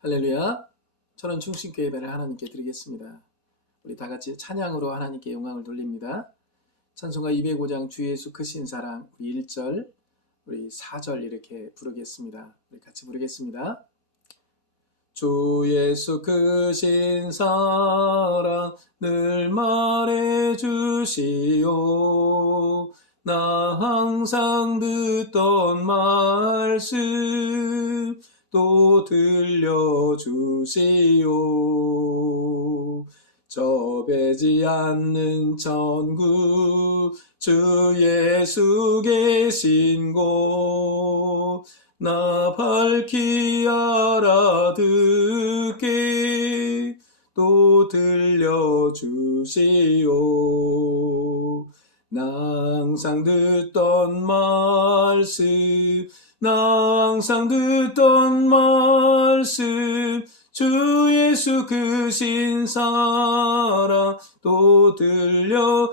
할렐루야. 저는 충신교회 예배를 하나님께 드리겠습니다. 우리 다 같이 찬양으로 하나님께 영광을 돌립니다. 찬송가 205장 주 예수 크신 사랑, 우리 1절, 우리 4절 이렇게 부르겠습니다. 우리 같이 부르겠습니다. 주 예수 크신 사랑 늘 말해 주시오. 나 항상 듣던 말씀 또 들려주시오. 좁지 않는 천국 주 예수 계신 곳 나 밝히 알아듣게 또 들려주시오. 나 항상 듣던 말씀 나 항상 듣던 말씀 주 예수 크신 사랑 또 들려주시오.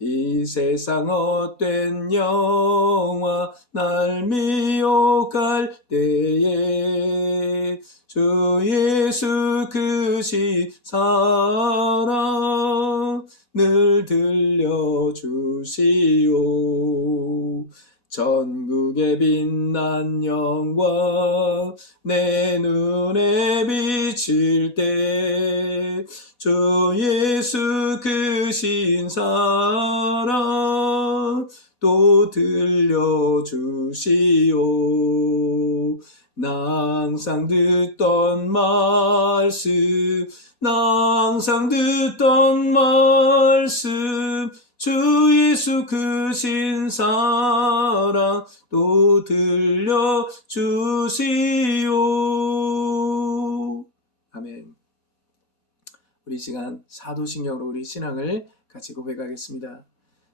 이 세상 헛된 영화 날 미혹할 때에 주 예수 크신 사랑 늘 들려주시오. 전국에 빛난 영광 내 눈에 비칠 때 주 예수 크신 사랑 또 들려주시오. 나 항상 듣던 말씀 나 항상 듣던 말씀 주 예수 크신 사랑 또 들려주시오. 아멘. 우리 시간 사도신경으로 우리 신앙을 같이 고백하겠습니다.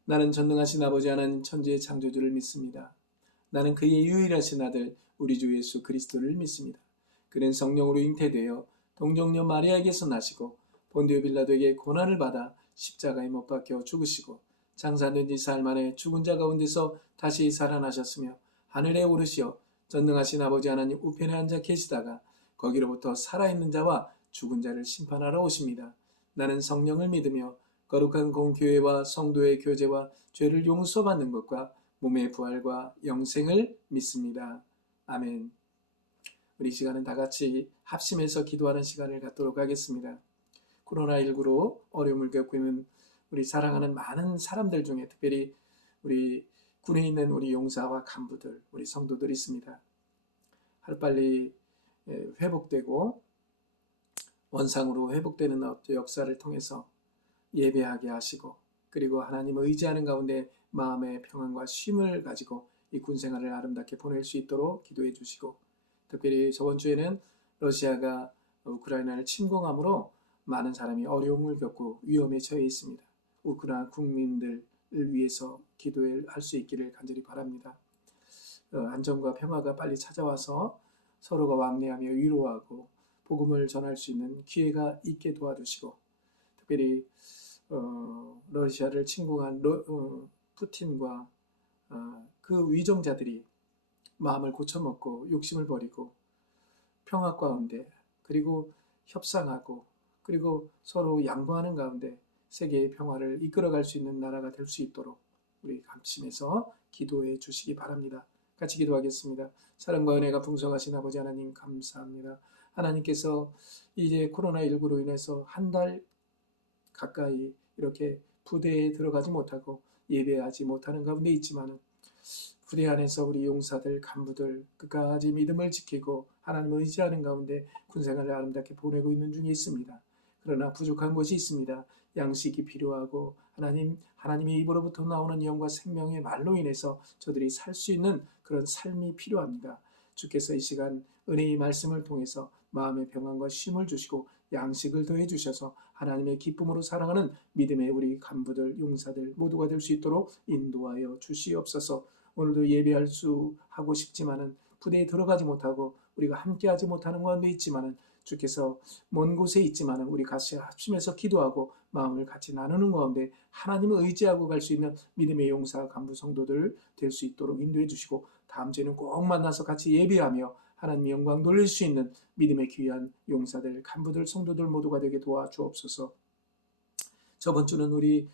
나는 전능하신 아버지 하나님 천지의 창조주를 믿습니다. 나는 그의 유일하신 아들 우리 주 예수 그리스도를 믿습니다. 그는 성령으로 잉태되어 동정녀 마리아에게서 나시고 본디오 빌라도에게 고난을 받아 십자가에 못 박혀 죽으시고 장사된 지 사흘 만에 죽은 자 가운데서 다시 살아나셨으며 하늘에 오르시어 전능하신 아버지 하나님 우편에 앉아 계시다가 거기로부터 살아있는 자와 죽은 자를 심판하러 오십니다. 나는 성령을 믿으며 거룩한 공교회와 성도의 교제와 죄를 용서받는 것과 몸의 부활과 영생을 믿습니다. 아멘. 우리 시간은 다 같이 합심해서 기도하는 시간을 갖도록 하겠습니다. 코로나19로 어려움을 겪고 있는 우리 사랑하는 많은 사람들 중에 특별히 우리 군에 있는 우리 용사와 간부들, 우리 성도들이 있습니다. 하루빨리 회복되고 원상으로 회복되는 역사를 통해서 예배하게 하시고 그리고 하나님을 의지하는 가운데 마음의 평안과 쉼을 가지고 이 군생활을 아름답게 보낼 수 있도록 기도해 주시고 특별히 저번 주에는 러시아가 우크라이나를 침공함으로 많은 사람이 어려움을 겪고 위험에 처해 있습니다. 우크라이나 국민들을 위해서 기도할 수 있기를 간절히 바랍니다. 안정과 평화가 빨리 찾아와서 서로가 왕래하며 위로하고 복음을 전할 수 있는 기회가 있게 도와주시고 특별히 러시아를 침공한 푸틴과 그 위정자들이 마음을 고쳐먹고 욕심을 버리고 평화 가운데 그리고 협상하고 그리고 서로 양보하는 가운데 세계의 평화를 이끌어갈 수 있는 나라가 될 수 있도록 우리 감심해서 기도해 주시기 바랍니다. 같이 기도하겠습니다. 사랑과 은혜가 풍성하신 아버지 하나님 감사합니다. 하나님께서 이제 코로나19로 인해서 한 달 가까이 이렇게 부대에 들어가지 못하고 예배하지 못하는 가운데 있지만은 부대 안에서 우리 용사들, 간부들 끝까지 믿음을 지키고 하나님을 의지하는 가운데 군생활을 아름답게 보내고 있는 중에 있습니다. 그러나 부족한 것이 있습니다. 양식이 필요하고 하나님의 입으로부터 나오는 영과 생명의 말로 인해서 저들이 살 수 있는 그런 삶이 필요합니다. 주께서 이 시간 은혜의 말씀을 통해서 마음의 평안과 쉼을 주시고 양식을 더해 주셔서 하나님의 기쁨으로 살아가는 믿음의 우리 간부들, 용사들 모두가 될 수 있도록 인도하여 주시옵소서. 오늘도 예배할 수 하고 싶지만은 부대에 들어가지 못하고 우리가 함께하지 못하는 가운데 있지만은 주께서 먼 곳에 있지만은 우리 같이 합심해서 기도하고 마음을 같이 나누는 가운데 하나님을 의지하고 갈 수 있는 믿음의 용사 간부 성도들 될 수 있도록 인도해 주시고 다음 주에는 꼭 만나서 같이 예배하며 하나님의 영광 돌릴 수 있는 믿음의 귀한 용사들, 간부들, 성도들 모두가 되게 도와주옵소서. 저번 주는 우리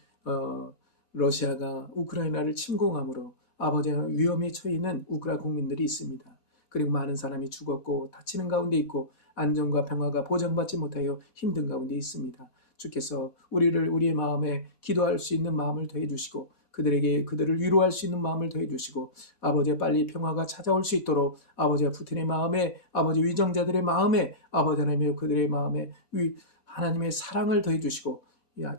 러시아가 우크라이나를 침공함으로 아버지와 위험에 처해 있는 우크라이나 국민들이 있습니다. 그리고 많은 사람이 죽었고 다치는 가운데 있고 안전과 평화가 보장받지 못하여 힘든 가운데 있습니다. 주께서 우리의 마음에 기도할 수 있는 마음을 더해 주시고 그들을 위로할 수 있는 마음을 더해 주시고 아버지의 빨리 평화가 찾아올 수 있도록 아버지와 푸틴의 마음에 아버지 위정자들의 마음에 아버지 하나님의 그들의 마음에 하나님의 사랑을 더해 주시고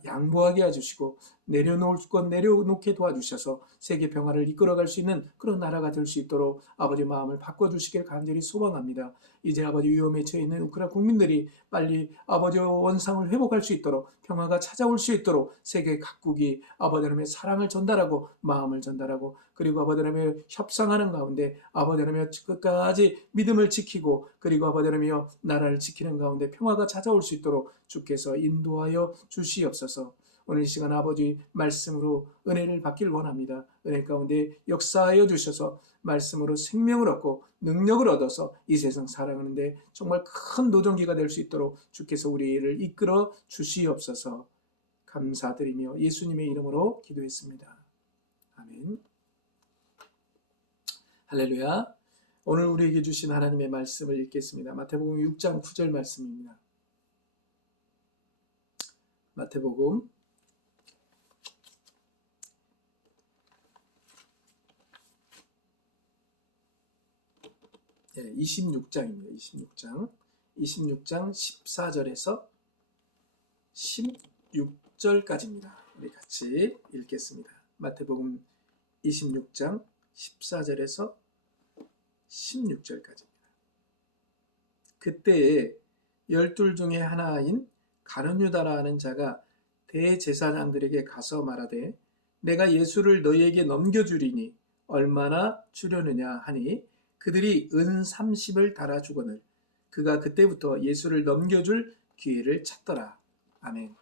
양보하게 해주시고 내려놓을 것 내려놓게 도와주셔서 세계 평화를 이끌어갈 수 있는 그런 나라가 될 수 있도록 아버지 마음을 바꿔주시길 간절히 소망합니다. 이제 아버지 위험에 처해 있는 우크라이나 국민들이 빨리 아버지의 원상을 회복할 수 있도록 평화가 찾아올 수 있도록 세계 각국이 아버지 하나님의 사랑을 전달하고 마음을 전달하고 그리고 아버지 하나님의 협상하는 가운데 아버지 하나님의 끝까지 믿음을 지키고 그리고 아버지 하나님의 나라를 지키는 가운데 평화가 찾아올 수 있도록 주께서 인도하여 주시옵소서. 오늘 이 시간 아버지 말씀으로 은혜를 받길 원합니다. 은혜 가운데 역사하여 주셔서 말씀으로 생명을 얻고 능력을 얻어서 이 세상 살아가는데 정말 큰 노정기가 될 수 있도록 주께서 우리를 이끌어 주시옵소서. 감사드리며 예수님의 이름으로 기도했습니다. 아멘. 할렐루야. 오늘 우리에게 주신 하나님의 말씀을 읽겠습니다. 마태복음 6장 9절 말씀입니다. 마태복음 26장입니다. 26장 14절에서 16절까지입니다. 우리 같이 읽겠습니다. 마태복음 26장 14절에서 16절까지입니다. 그때에 12 중에 하나인 가룟 유다라는 자가 대제사장들에게 가서 말하되 내가 예수를 너희에게 넘겨주리니 얼마나 주려느냐 하니 그들이 은 30을 달아주거늘 그가 그때부터 예수를 넘겨줄 기회를 찾더라. 아멘.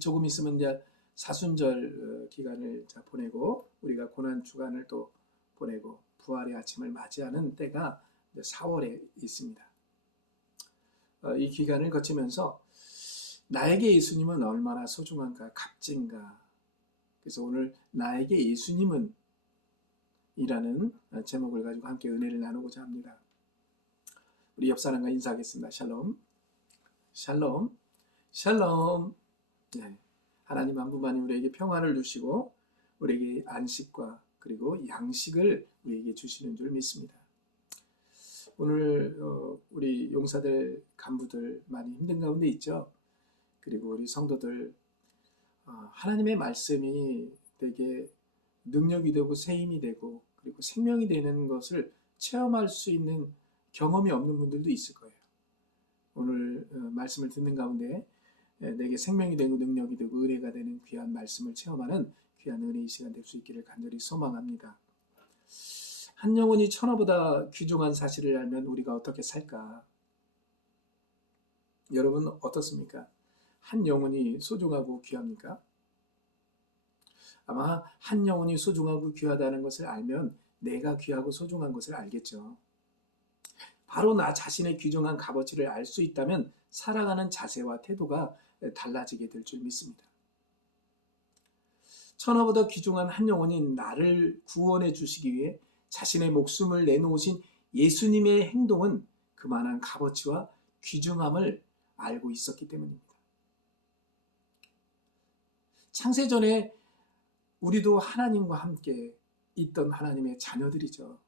조금 있으면 이제 사순절 기간을 보내고 우리가 고난 주간을 또 보내고 부활의 아침을 맞이하는 때가 4월에 있습니다. 이 기간을 거치면서 나에게 예수님은 얼마나 소중한가, 값진가. 그래서 오늘 나에게 예수님은 이라는 제목을 가지고 함께 은혜를 나누고자 합니다. 우리 옆 사람과 인사하겠습니다. 샬롬, 샬롬, 샬롬. 네. 하나님 한 분만이 우리에게 평안을 주시고 우리에게 안식과 그리고 양식을 우리에게 주시는 줄 믿습니다. 오늘 우리 용사들, 간부들 많이 힘든 가운데 있죠. 그리고 우리 성도들 하나님의 말씀이 되게 능력이 되고 새 힘이 되고 그리고 생명이 되는 것을 체험할 수 있는 경험이 없는 분들도 있을 거예요. 오늘 말씀을 듣는 가운데 내게 생명이 되고 능력이 되고 은혜가 되는 귀한 말씀을 체험하는 귀한 은혜의 시간 될 수 있기를 간절히 소망합니다. 한 영혼이 천하보다 귀중한 사실을 알면 우리가 어떻게 살까? 여러분 어떻습니까? 한 영혼이 소중하고 귀합니까? 아마 한 영혼이 소중하고 귀하다는 것을 알면 내가 귀하고 소중한 것을 알겠죠. 바로 나 자신의 귀중한 값어치를 알 수 있다면 살아가는 자세와 태도가 달라지게 될 줄 믿습니다. 천하보다 귀중한 한 영혼이 나를 구원해 주시기 위해 자신의 목숨을 내놓으신 예수님의 행동은 그만한 값어치와 귀중함을 알고 있었기 때문입니다. 창세전에 우리도 하나님과 함께 있던 하나님의 자녀들이죠.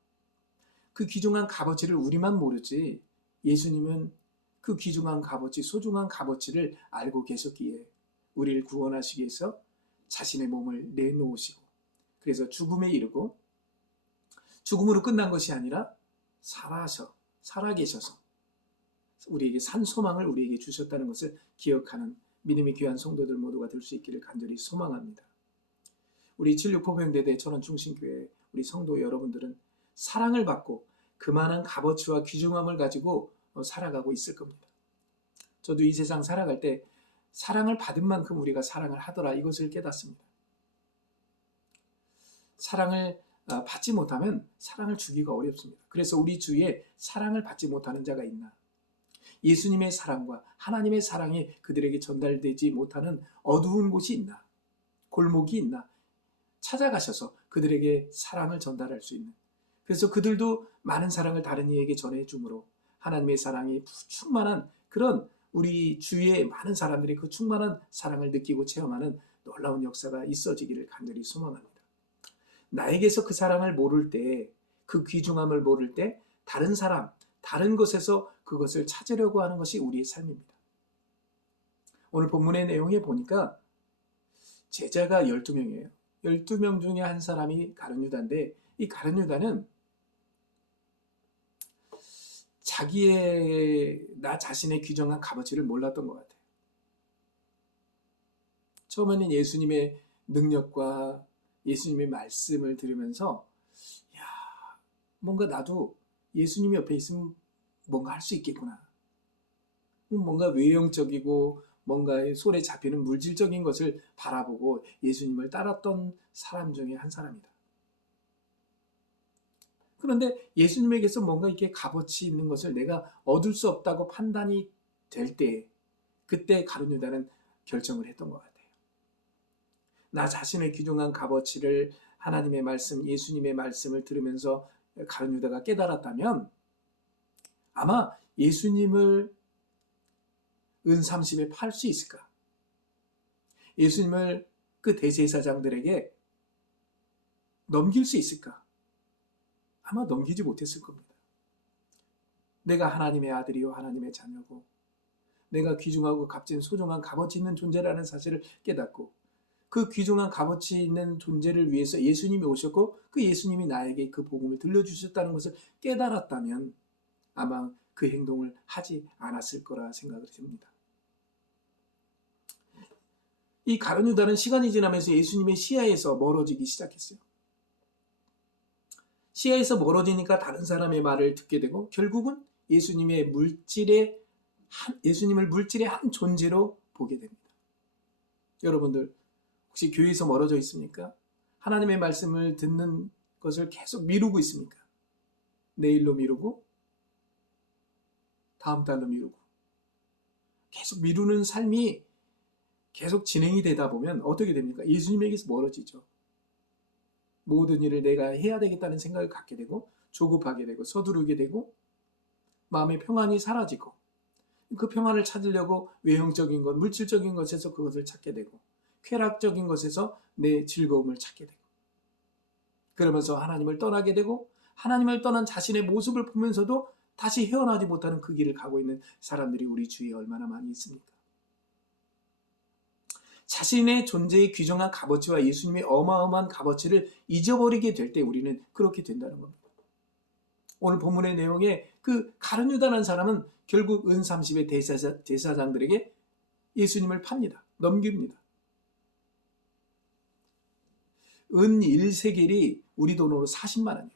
그 귀중한 값어치를 우리만 모르지 예수님은 그 귀중한 값어치, 소중한 값어치를 알고 계셨기에 우리를 구원하시기 위해서 자신의 몸을 내놓으시고 그래서 죽음에 이르고 죽음으로 끝난 것이 아니라 살아계셔서 우리에게 산 소망을 우리에게 주셨다는 것을 기억하는 믿음의 귀한 성도들 모두가 될 수 있기를 간절히 소망합니다. 우리 76포병대대 천원중심교회 우리 성도 여러분들은 사랑을 받고 그만한 값어치와 귀중함을 가지고 살아가고 있을 겁니다. 저도 이 세상 살아갈 때 사랑을 받은 만큼 우리가 사랑을 하더라 이것을 깨닫습니다. 사랑을 받지 못하면 사랑을 주기가 어렵습니다. 그래서 우리 주위에 사랑을 받지 못하는 자가 있나? 예수님의 사랑과 하나님의 사랑이 그들에게 전달되지 못하는 어두운 곳이 있나? 골목이 있나? 찾아가셔서 그들에게 사랑을 전달할 수 있는, 그래서 그들도 많은 사랑을 다른 이에게 전해주므로 하나님의 사랑이 충만한 그런 우리 주위에 많은 사람들이 그 충만한 사랑을 느끼고 체험하는 놀라운 역사가 있어지기를 간절히 소망합니다. 나에게서 그 사랑을 모를 때, 그 귀중함을 모를 때 다른 사람, 다른 곳에서 그것을 찾으려고 하는 것이 우리의 삶입니다. 오늘 본문의 내용에 보니까 제자가 12명이에요. 12명 중에 한 사람이 가룟 유다인데, 이 가룟 유다는 나 자신의 규정한 값어치를 몰랐던 것 같아요. 처음에는 예수님의 능력과 예수님의 말씀을 들으면서 야, 뭔가 나도 예수님 옆에 있으면 뭔가 할 수 있겠구나. 뭔가 외형적이고 뭔가 손에 잡히는 물질적인 것을 바라보고 예수님을 따랐던 사람 중에 한 사람이다. 그런데 예수님에게서 뭔가 이렇게 값어치 있는 것을 내가 얻을 수 없다고 판단이 될 때, 그때 가룟 유다는 결정을 했던 것 같아요. 나 자신의 귀중한 값어치를 하나님의 말씀, 예수님의 말씀을 들으면서 가룟 유다가 깨달았다면 아마 예수님을 은 30에 팔 수 있을까? 예수님을 그 대제사장들에게 넘길 수 있을까? 아마 넘기지 못했을 겁니다. 내가 하나님의 아들이요 하나님의 자녀고 내가 귀중하고 값진 소중한 값어치 있는 존재라는 사실을 깨닫고 그 귀중한 값어치 있는 존재를 위해서 예수님이 오셨고 그 예수님이 나에게 그 복음을 들려주셨다는 것을 깨달았다면 아마 그 행동을 하지 않았을 거라 생각을 합니다. 이 가룟 유다는 시간이 지나면서 예수님의 시야에서 멀어지기 시작했어요. 시야에서 멀어지니까 다른 사람의 말을 듣게 되고 결국은 예수님을 물질의 한 존재로 보게 됩니다. 여러분들 혹시 교회에서 멀어져 있습니까? 하나님의 말씀을 듣는 것을 계속 미루고 있습니까? 내일로 미루고 다음 달로 미루고 계속 미루는 삶이 계속 진행이 되다 보면 어떻게 됩니까? 예수님에게서 멀어지죠. 모든 일을 내가 해야 되겠다는 생각을 갖게 되고 조급하게 되고 서두르게 되고 마음의 평안이 사라지고 그 평안을 찾으려고 외형적인 것, 물질적인 것에서 그것을 찾게 되고 쾌락적인 것에서 내 즐거움을 찾게 되고 그러면서 하나님을 떠나게 되고 하나님을 떠난 자신의 모습을 보면서도 다시 헤어나지 못하는 그 길을 가고 있는 사람들이 우리 주위에 얼마나 많이 있습니까? 자신의 존재의 귀중한 값어치와 예수님의 어마어마한 값어치를 잊어버리게 될 때 우리는 그렇게 된다는 겁니다. 오늘 본문의 내용에 그 가룟 유다라는 사람은 결국 은 30의 대사장들에게 예수님을 팝니다. 넘깁니다. 은 1세겔이 우리 돈으로 40만 원이에요.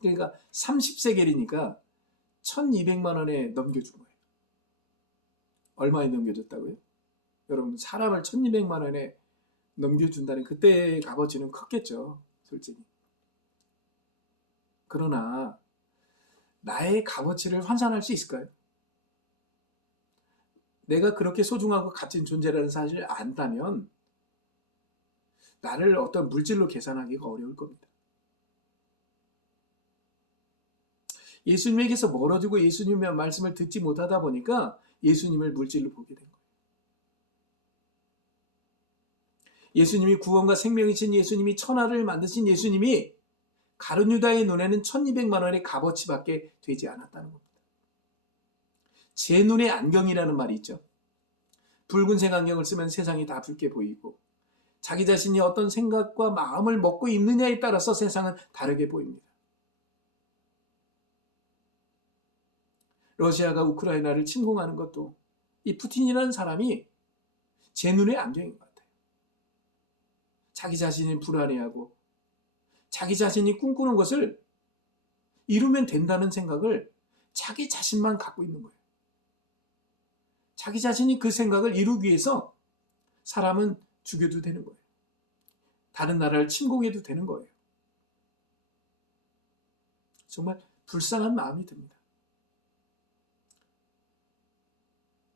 그러니까 30세겔이니까 1200만 원에 넘겨준 거예요. 얼마에 넘겨줬다고요? 여러분 사람을 1200만 원에 넘겨준다는 그때의 값어치는 컸겠죠. 솔직히. 그러나 나의 값어치를 환산할 수 있을까요? 내가 그렇게 소중하고 값진 존재라는 사실을 안다면 나를 어떤 물질로 계산하기가 어려울 겁니다. 예수님에게서 멀어지고 예수님의 말씀을 듣지 못하다 보니까 예수님을 물질로 보게 된 거예요. 예수님이 구원과 생명이신 예수님이 천하를 만드신 예수님이 가룟 유다의 눈에는 1200만 원의 값어치밖에 되지 않았다는 겁니다. 제 눈의 안경이라는 말이 있죠. 붉은색 안경을 쓰면 세상이 다 붉게 보이고 자기 자신이 어떤 생각과 마음을 먹고 있느냐에 따라서 세상은 다르게 보입니다. 러시아가 우크라이나를 침공하는 것도 이 푸틴이라는 사람이 제 눈의 안경인 것 같아요. 자기 자신이 불안해하고 자기 자신이 꿈꾸는 것을 이루면 된다는 생각을 자기 자신만 갖고 있는 거예요. 자기 자신이 그 생각을 이루기 위해서 사람은 죽여도 되는 거예요. 다른 나라를 침공해도 되는 거예요. 정말 불쌍한 마음이 듭니다.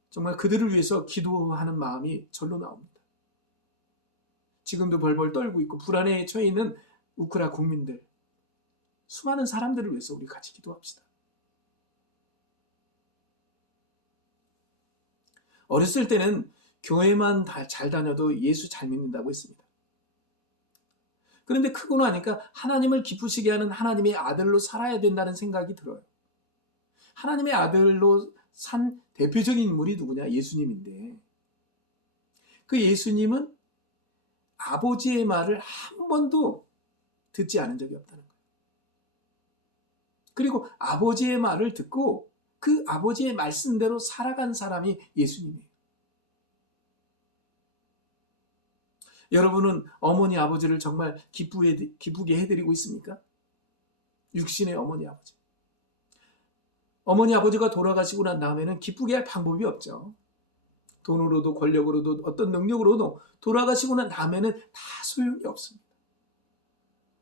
정말 그들을 위해서 기도하는 마음이 절로 나옵니다. 지금도 벌벌 떨고 있고 불안에 처해 있는 우크라 국민들, 수많은 사람들을 위해서 우리 같이 기도합시다. 어렸을 때는 교회만 잘 다녀도 예수 잘 믿는다고 했습니다. 그런데 크고 나니까 하나님을 기쁘시게 하는 하나님의 아들로 살아야 된다는 생각이 들어요. 하나님의 아들로 산 대표적인 인물이 누구냐? 예수님인데, 그 예수님은 아버지의 말을 한 번도 듣지 않은 적이 없다는 거예요. 그리고 아버지의 말을 듣고 그 아버지의 말씀대로 살아간 사람이 예수님이에요. 여러분은 어머니 아버지를 정말 기쁘게 해드리고 있습니까? 육신의 어머니 아버지. 어머니 아버지가 돌아가시고 난 다음에는 기쁘게 할 방법이 없죠. 돈으로도 권력으로도 어떤 능력으로도 돌아가시고 난 다음에는 다 소용이 없습니다.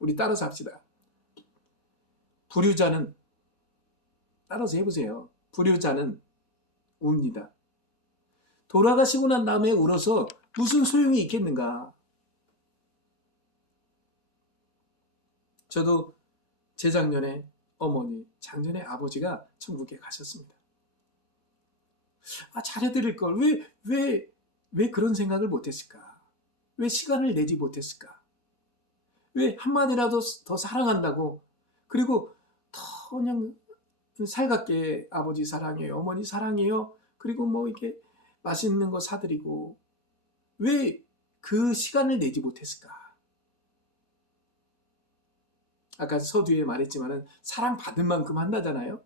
우리 따라서 합시다. 불효자는, 따라서 해보세요. 불효자는 웁니다. 돌아가시고 난 다음에 울어서 무슨 소용이 있겠는가? 저도 재작년에 어머니, 작년에 아버지가 천국에 가셨습니다. 잘해드릴 걸. 왜 그런 생각을 못했을까? 왜 시간을 내지 못했을까? 왜 한마디라도 더 사랑한다고, 그리고 더 그냥 살갑게 아버지 사랑해요, 어머니 사랑해요, 그리고 뭐 이렇게 맛있는 거 사드리고, 왜 그 시간을 내지 못했을까? 아까 서두에 말했지만은 사랑받은 만큼 한다잖아요.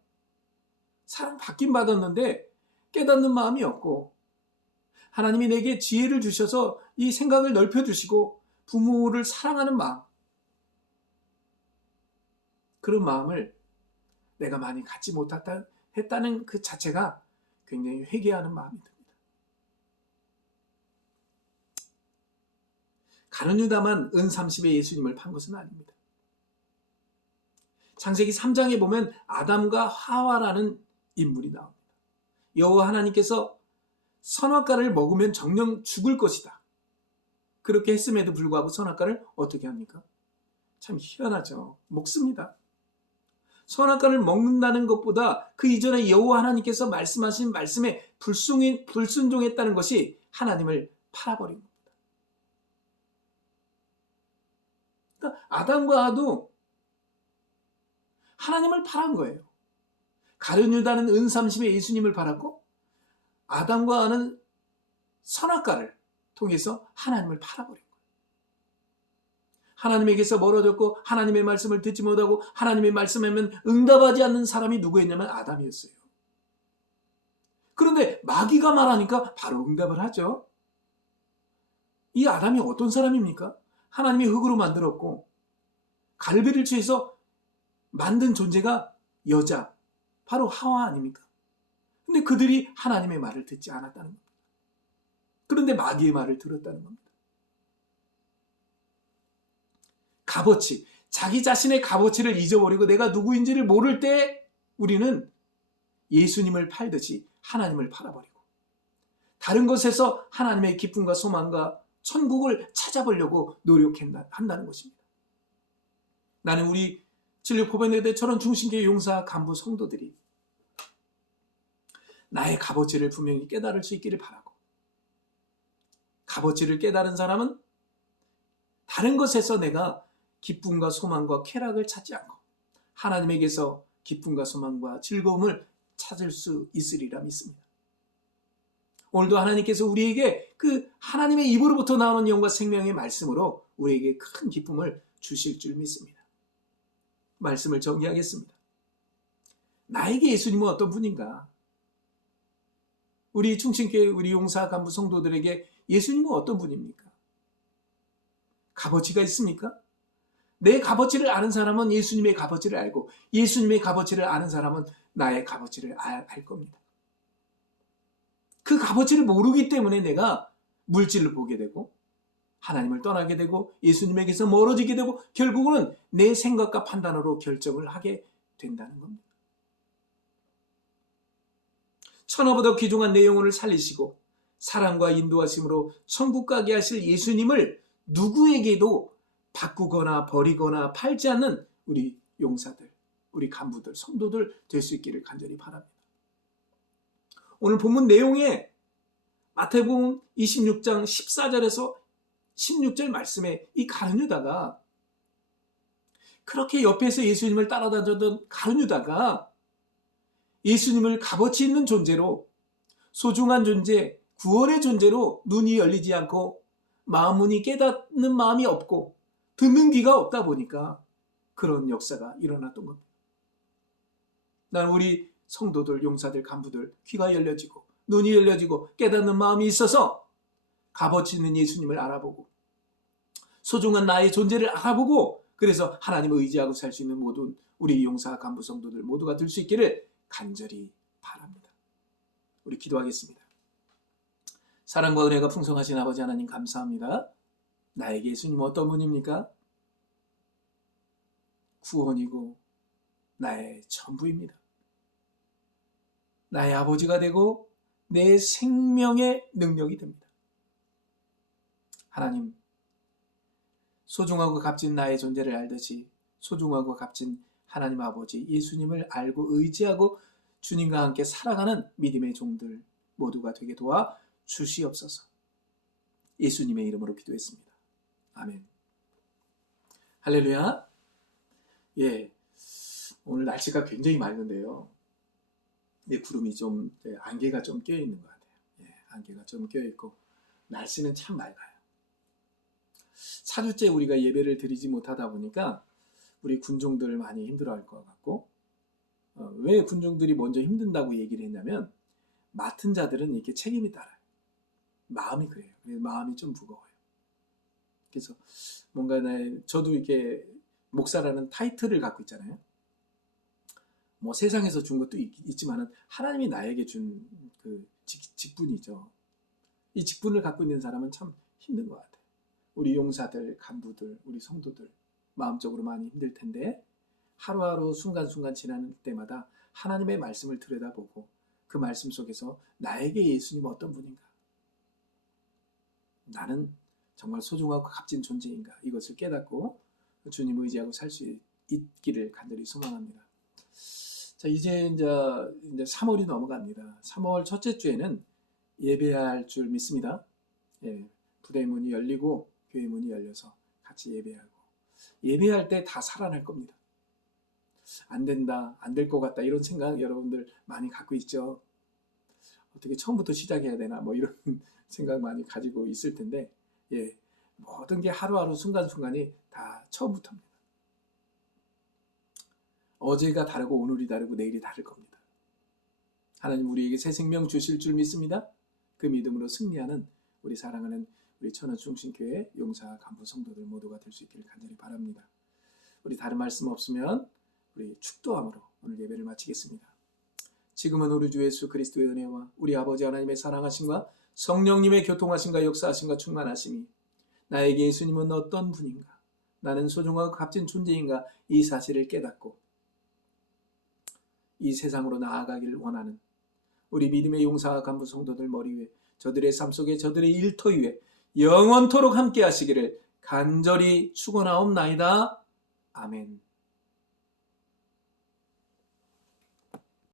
사랑받긴 받았는데 깨닫는 마음이 없고, 하나님이 내게 지혜를 주셔서 이 생각을 넓혀주시고 부모를 사랑하는 마음, 그런 마음을 내가 많이 갖지 못했다는 그 자체가 굉장히 회개하는 마음이 듭니다. 가룟 유다만 은 30에 예수님을 판 것은 아닙니다. 창세기 3장에 보면 아담과 하와라는 인물이 나옵니다. 여호와 하나님께서 선악과를 먹으면 정녕 죽을 것이다, 그렇게 했음에도 불구하고 선악과를 어떻게 합니까? 참 희한하죠. 먹습니다. 선악과를 먹는다는 것보다 그 이전에 여호와 하나님께서 말씀하신 말씀에 불순종했다는 것이 하나님을 팔아버린 겁니다. 그러니까 아담과 하와도 하나님을 팔은 거예요. 가룟 유다는 은 30에 예수님을 팔았고, 아담과 하와는 선악과를 통해서 하나님을 팔아버린 거예요. 하나님에게서 멀어졌고 하나님의 말씀을 듣지 못하고 하나님의 말씀하면 응답하지 않는 사람이 누구였냐면 아담이었어요. 그런데 마귀가 말하니까 바로 응답을 하죠. 이 아담이 어떤 사람입니까? 하나님이 흙으로 만들었고 갈비를 취해서 만든 존재가 여자, 바로 하와 아닙니까? 근데 그들이 하나님의 말을 듣지 않았다는 겁니다. 그런데 마귀의 말을 들었다는 겁니다. 값어치, 자기 자신의 값어치를 잊어버리고 내가 누구인지를 모를 때 우리는 예수님을 팔듯이 하나님을 팔아버리고 다른 것에서 하나님의 기쁨과 소망과 천국을 찾아보려고 노력한다는 것입니다. 나는 우리 진료포변예대처럼 중심교회 용사 간부 성도들이 나의 값어치를 분명히 깨달을 수 있기를 바라고, 값어치를 깨달은 사람은 다른 것에서 내가 기쁨과 소망과 쾌락을 찾지 않고 하나님에게서 기쁨과 소망과 즐거움을 찾을 수 있으리라 믿습니다. 오늘도 하나님께서 우리에게 그 하나님의 입으로부터 나오는 영과 생명의 말씀으로 우리에게 큰 기쁨을 주실 줄 믿습니다. 말씀을 정리하겠습니다. 나에게 예수님은 어떤 분인가? 우리 충신교회 우리 용사 간부 성도들에게 예수님은 어떤 분입니까? 값어치가 있습니까? 내 값어치를 아는 사람은 예수님의 값어치를 알고 예수님의 값어치를 아는 사람은 나의 값어치를 알 겁니다. 그 값어치를 모르기 때문에 내가 물질을 보게 되고 하나님을 떠나게 되고 예수님에게서 멀어지게 되고 결국은 내 생각과 판단으로 결정을 하게 된다는 겁니다. 천하보다 귀중한 내 영혼을 살리시고 사랑과 인도하심으로 천국 가게 하실 예수님을 누구에게도 바꾸거나 버리거나 팔지 않는 우리 용사들, 우리 간부들, 성도들 될 수 있기를 간절히 바랍니다. 오늘 본문 내용에 마태복음 26장 14절에서 16절 말씀에 이 가룟 유다가 그렇게 옆에서 예수님을 따라다녔던 가룟 유다가 예수님을 값어치 있는 존재로, 소중한 존재, 구원의 존재로 눈이 열리지 않고 마음 문이 깨닫는 마음이 없고 듣는 귀가 없다 보니까 그런 역사가 일어났던 겁니다. 난 우리 성도들, 용사들, 간부들 귀가 열려지고 눈이 열려지고 깨닫는 마음이 있어서 값어치 있는 예수님을 알아보고 소중한 나의 존재를 알아보고 그래서 하나님을 의지하고 살 수 있는 모든 우리 용사, 간부, 성도들 모두가 될 수 있기를 간절히 바랍니다. 우리 기도하겠습니다. 사랑과 은혜가 풍성하신 아버지 하나님 감사합니다. 나에게 예수님 어떤 분입니까? 구원이고 나의 전부입니다. 나의 아버지가 되고 내 생명의 능력이 됩니다. 하나님, 소중하고 값진 나의 존재를 알듯이 소중하고 값진 하나님 아버지 예수님을 알고 의지하고 주님과 함께 살아가는 믿음의 종들 모두가 되게 도와 주시옵소서. 예수님의 이름으로 기도했습니다. 아멘. 할렐루야. 예, 오늘 날씨가 굉장히 맑은데요. 구름이 좀, 안개가 좀 껴있는 것 같아요. 예, 안개가 좀 껴있고 날씨는 참 맑아요. 4주째 우리가 예배를 드리지 못하다 보니까 우리 군종들 많이 힘들어할 것 같고, 왜 군종들이 먼저 힘든다고 얘기를 했냐면 맡은 자들은 이렇게 책임이 따라요. 마음이 그래요. 그래서 마음이 좀 무거워요. 그래서 뭔가 저도 이렇게 목사라는 타이틀을 갖고 있잖아요. 뭐 세상에서 준 것도 있지만은 하나님이 나에게 준 그 직분이죠. 이 직분을 갖고 있는 사람은 참 힘든 것 같아요. 우리 용사들, 간부들, 우리 성도들 마음적으로 많이 힘들 텐데 하루하루 순간순간 지나는 때마다 하나님의 말씀을 들여다보고 그 말씀 속에서 나에게 예수님 어떤 분인가? 나는 정말 소중하고 값진 존재인가? 이것을 깨닫고 주님 의지하고 살 수 있기를 간절히 소망합니다. 자, 이제 3월이 넘어갑니다. 3월 첫째 주에는 예배할 줄 믿습니다. 예, 부대 문이 열리고 교회 문이 열려서 같이 예배하고 예배할 때 다 살아날 겁니다. 안 된다, 안 될 것 같다 이런 생각 여러분들 많이 갖고 있죠. 어떻게 처음부터 시작해야 되나 뭐 이런 생각 많이 가지고 있을 텐데 예, 모든 게 하루하루 순간순간이 다 처음부터입니다. 어제가 다르고 오늘이 다르고 내일이 다를 겁니다. 하나님 우리에게 새 생명 주실 줄 믿습니다. 그 믿음으로 승리하는 우리 사랑하는 우리 천안중심교회 용사 간부 성도들 모두가 될 수 있기를 간절히 바랍니다. 우리 다른 말씀 없으면 우리 축도함으로 오늘 예배를 마치겠습니다. 지금은 우리 주 예수 그리스도의 은혜와 우리 아버지 하나님의 사랑하심과 성령님의 교통하심과 역사하심과 충만하심이 나에게 예수님은 어떤 분인가, 나는 소중하고 값진 존재인가 이 사실을 깨닫고 이 세상으로 나아가기를 원하는 우리 믿음의 용사와 간부 성도들 머리 위에 저들의 삶 속에 저들의 일터 위에 영원토록 함께 하시기를 간절히 축원하옵나이다. 아멘.